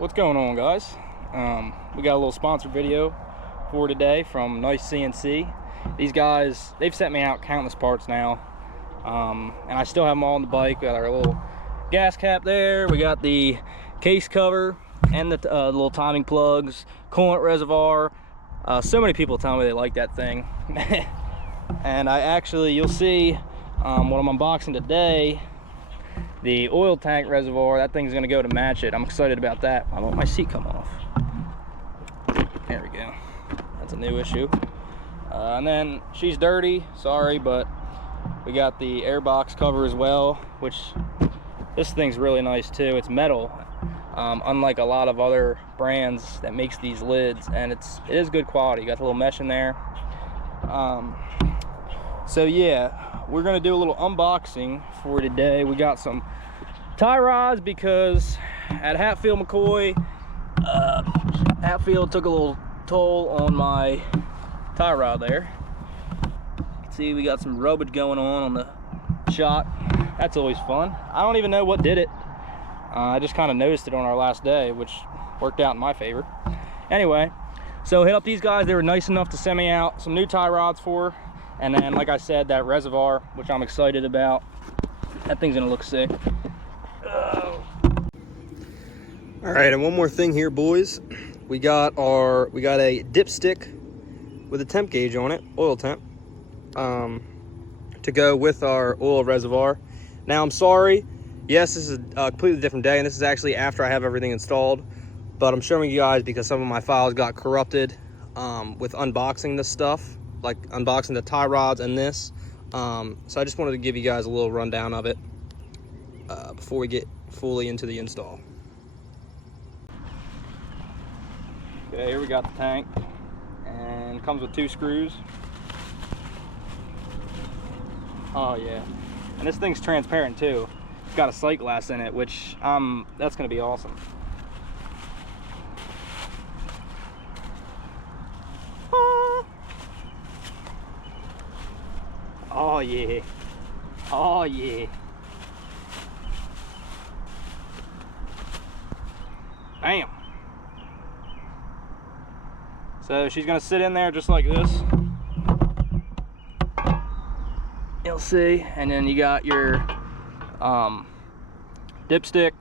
What's going on, guys? We got a little sponsored video for today from Nice CNC. These guys, they've sent me out countless parts now, and I still have them all on the bike. We got our little gas cap there, we got the case cover and the little timing plugs, coolant reservoir. So many people tell me they like that thing. And I actually, you'll see what I'm unboxing today, the oil tank reservoir. That thing's gonna go to match it. I'm excited about that. I want my seat come off. There we go. That's a new issue. And then she's dirty, sorry, but we got the airbox cover as well, which this thing's really nice too. It's metal, unlike a lot of other brands that makes these lids, and it is good quality. You got the little mesh in there. So yeah, we're gonna do a little unboxing for today. We got some tie rods because at Hatfield McCoy, Hatfield took a little toll on my tie rod there. You can see we got some rubbage going on the shot. That's always fun. I don't even know what did it. I just kind of noticed it on our last day, which worked out in my favor. Anyway, so hit up these guys. They were nice enough to send me out some new tie rods for. And then, like I said, that reservoir, which I'm excited about. That thing's gonna look sick. Oh. All right, and one more thing here, boys. We got a dipstick with a temp gauge on it, oil temp, to go with our oil reservoir. Now, I'm sorry. Yes, this is a completely different day, and this is actually after I have everything installed. But I'm showing you guys because some of my files got corrupted with unboxing this stuff, like unboxing the tie rods and this. So I just wanted to give you guys a little rundown of it before we get fully into the install. Okay, here we got the tank, and it comes with 2 screws. Oh yeah, and this thing's transparent too. It's got a sight glass in it, which that's gonna be awesome. Oh yeah, oh yeah. Bam. So she's gonna sit in there just like this. You'll see, and then you got your dipstick,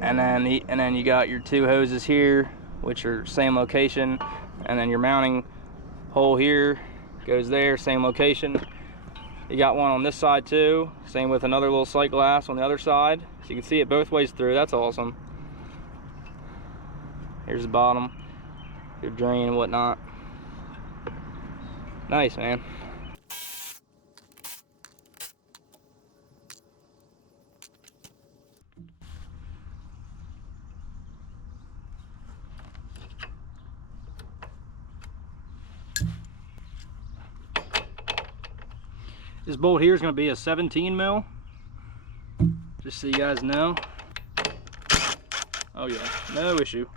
and then you got your 2 hoses here, which are same location, and then your mounting hole here goes there, same location. You got one on this side too, same with another little sight glass on the other side, so you can see it both ways through. That's awesome. Here's the bottom, your drain and whatnot. Nice, man. This bolt here is going to be a 17 mil, just so you guys know. Oh yeah, no issue.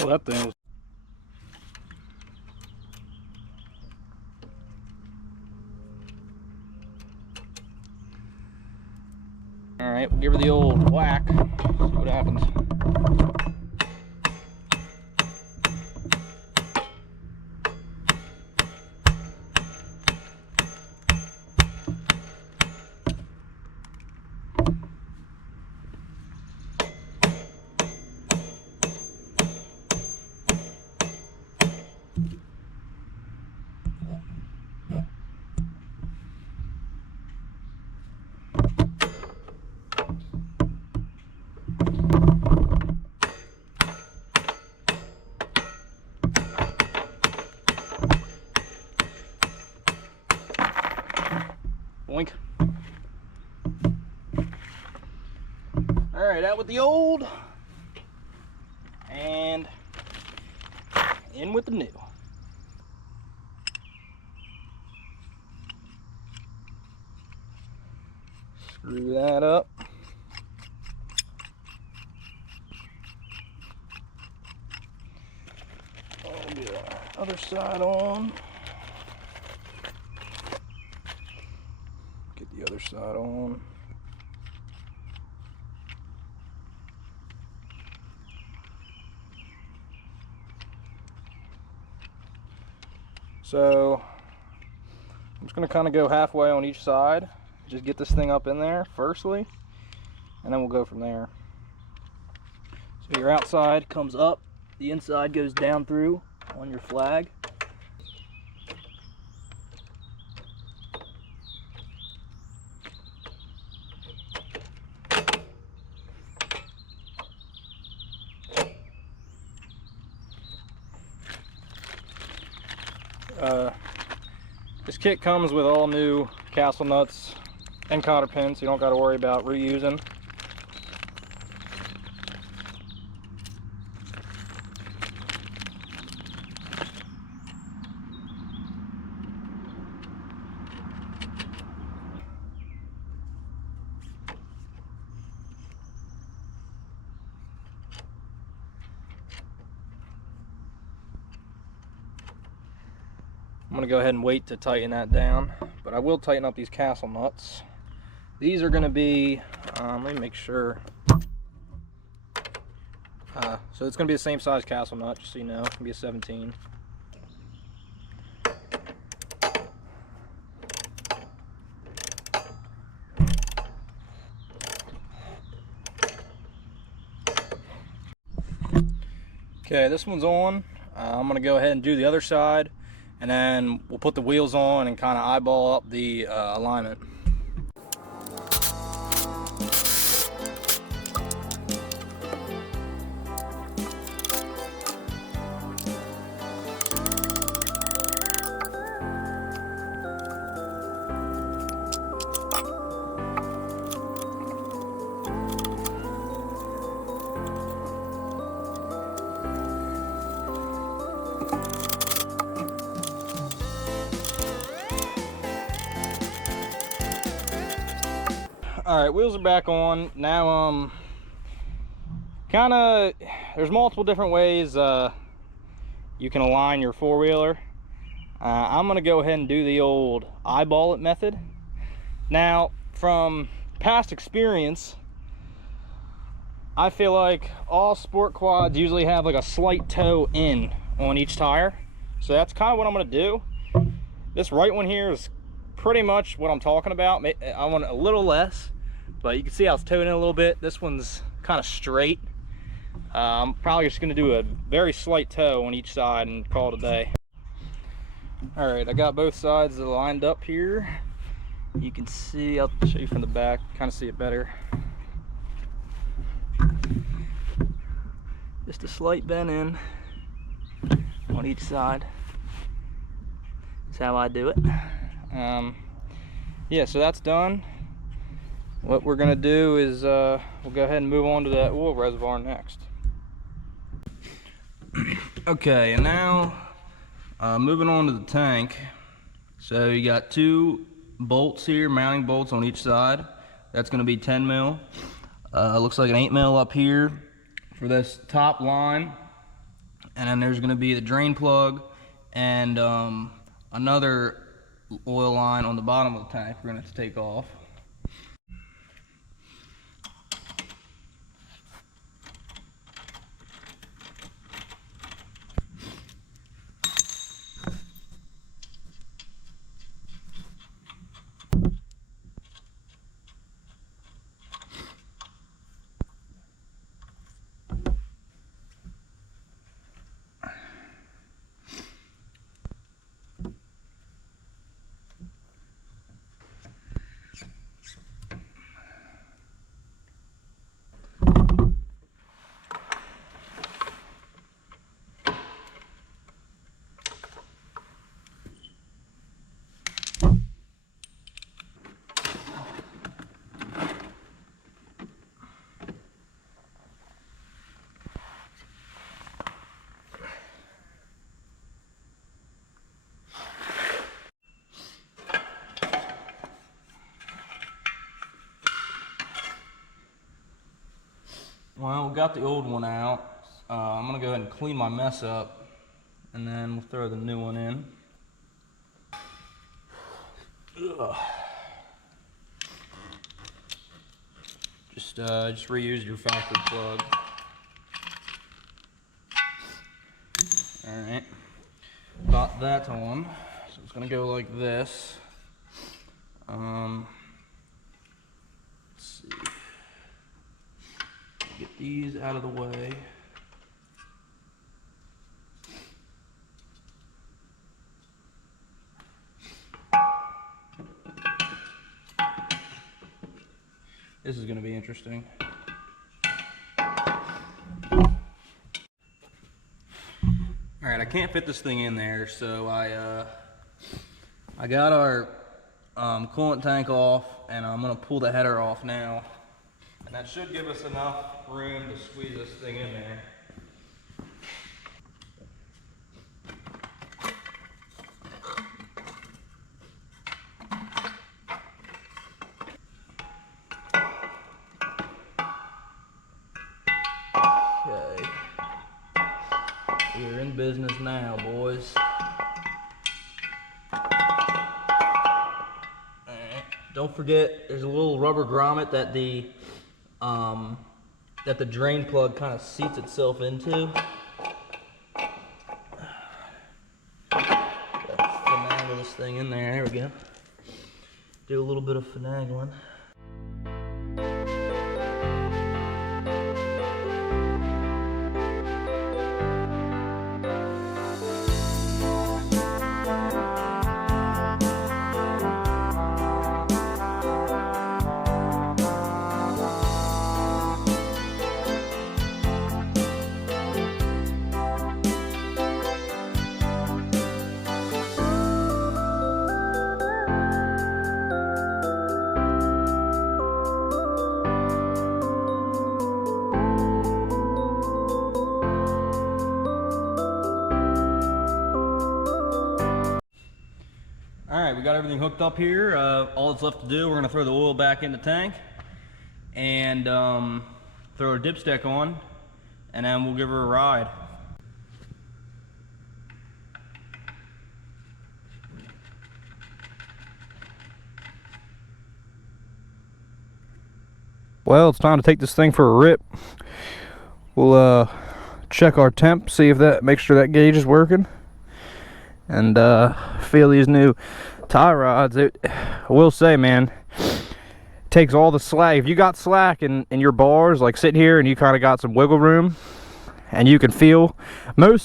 Well, that thing was... All right, we'll give her the old whack, see what happens. Boink. All right, out with the old and in with the new. Screw that up. Oh Get the other side on. Get the other side on. So I'm just going to kind of go halfway on each side. Just get this thing up in there firstly, and then we'll go from there. So your outside comes up, the inside goes down through on your flag. This kit comes with all new castle nuts and cotter pins, so you don't got to worry about reusing. I'm going to go ahead and wait to tighten that down, but I will tighten up these castle nuts. These are going to be, let me make sure. So it's going to be the same size castle nut, just so you know. It's going to be a 17. Okay, this one's on. I'm going to go ahead and do the other side, and then we'll put the wheels on and kind of eyeball up the alignment. All right, wheels are back on now. There's multiple different ways you can align your four-wheeler. I'm gonna go ahead and do the old eyeball it method. Now, from past experience, I feel like all sport quads usually have like a slight toe in on each tire, so that's kind of what I'm gonna do. This right one here is pretty much what I'm talking about. I want a little less, but you can see how it's toed in a little bit. This one's kind of straight. I'm probably just gonna do a very slight toe on each side and call it a day. All right, I got both sides lined up here. You can see, I'll show you from the back, kind of see it better. Just a slight bend in on each side. That's how I do it. Yeah, so that's done. What we're gonna do is we'll go ahead and move on to that oil reservoir next. Okay, and now moving on to the tank. So you got two bolts here, mounting bolts on each side. That's gonna be 10 mil. Looks like an 8 mil up here for this top line. And then there's gonna be the drain plug and another oil line on the bottom of the tank we're gonna have to take off. Well, we got the old one out. I'm gonna go ahead and clean my mess up and then we'll throw the new one in. Ugh. Just reuse your factory plug. All right, got that on. So it's gonna go like this. Let's see. Get these out of the way. This is going to be interesting. Alright, I can't fit this thing in there, so I got our coolant tank off, and I'm going to pull the header off now. And that should give us enough room to squeeze this thing in there. Okay. We're in business now, boys. Don't forget, there's a little rubber grommet that the drain plug kind of seats itself into. Finagle this thing in there. There we go. Do a little bit of finagling. Alright, we got everything hooked up here. All that's left to do, we're going to throw the oil back in the tank and throw our dipstick on, and then we'll give her a ride. Well, it's time to take this thing for a rip. We'll check our temp, see if make sure that gauge is working, and feel these new tie rods. I will say, man, it takes all the slack. If you got slack in your bars, like sitting here and you kind of got some wiggle room, and you can feel,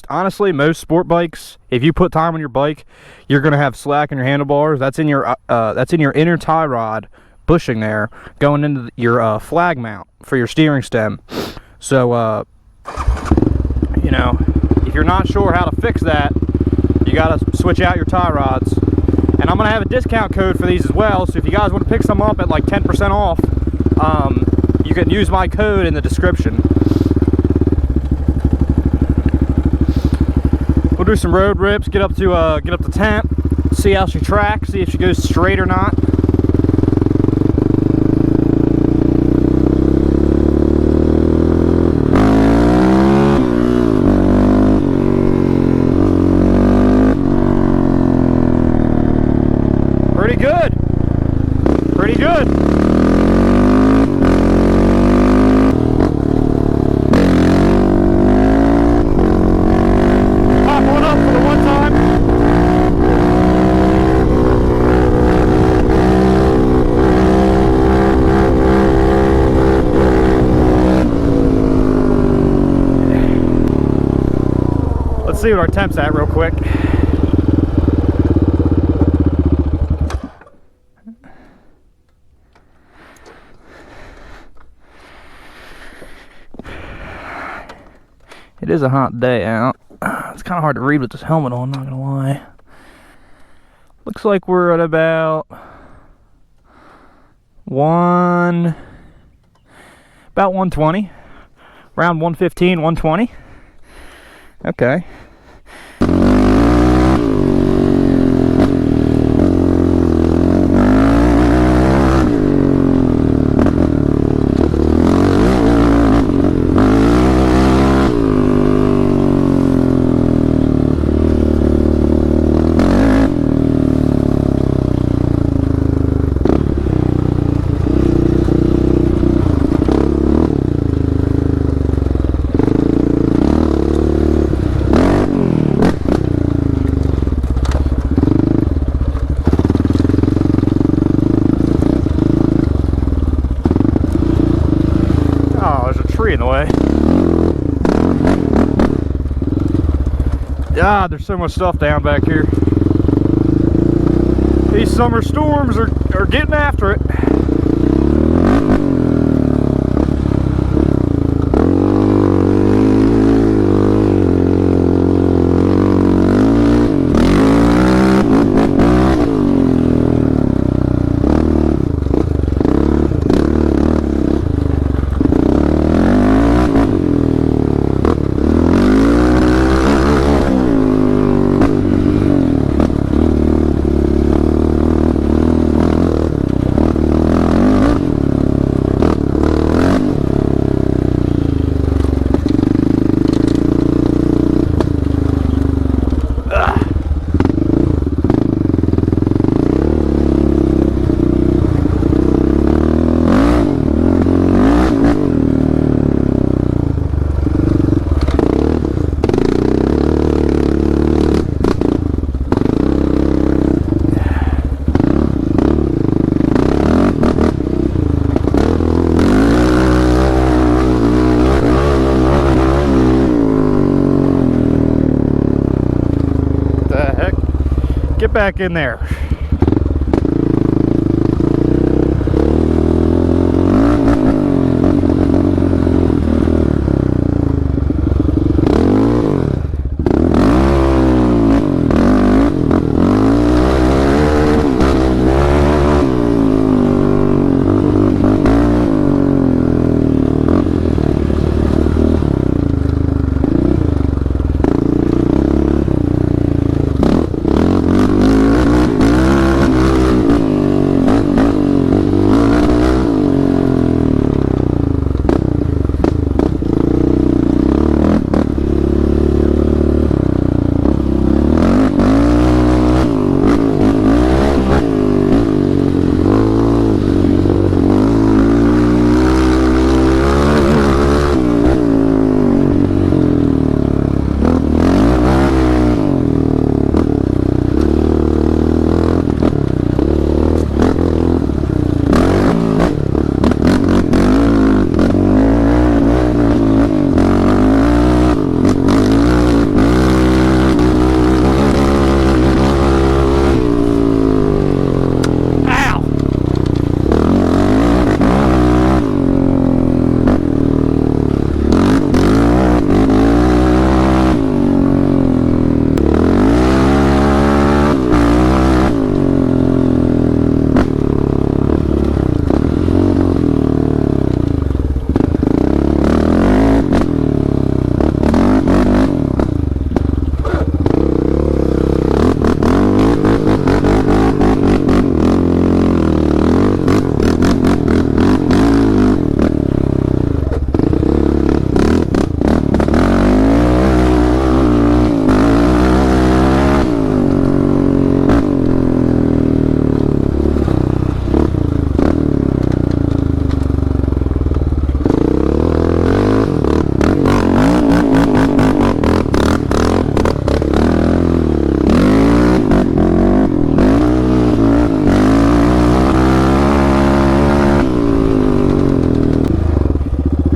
honestly, most sport bikes, if you put time on your bike, you're gonna have slack in your handlebars. That's in your inner tie rod bushing there, going into your flag mount for your steering stem. So you know, if you're not sure how to fix that, you gotta switch out your tie rods. And I'm gonna have a discount code for these as well, so if you guys want to pick some up at like 10% off, you can use my code in the description. We'll do some road rips, get up to temp, see how she tracks, see if she goes straight or not. Pretty good. Pop one up for the one time. Let's see what our temp's at real quick. It is a hot day out. It's kind of hard to read with this helmet on, not gonna lie. Looks like we're at about 120. Around 115, 120. Okay. God, there's so much stuff down back here. These summer storms are getting after it. Get back in there.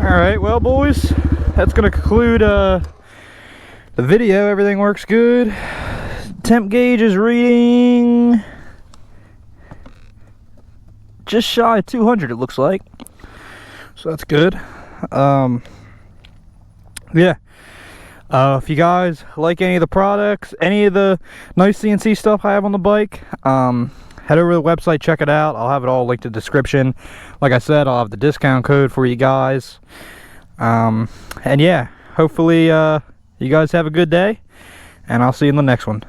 Alright, well boys, that's going to conclude the video. Everything works good. Temp gauge is reading just shy of 200, it looks like. So that's good. Yeah. If you guys like any of the products, any of the nice CNC stuff I have on the bike, head over to the website, check it out. I'll have it all linked in the description. Like I said, I'll have the discount code for you guys. And yeah, hopefully you guys have a good day, and I'll see you in the next one.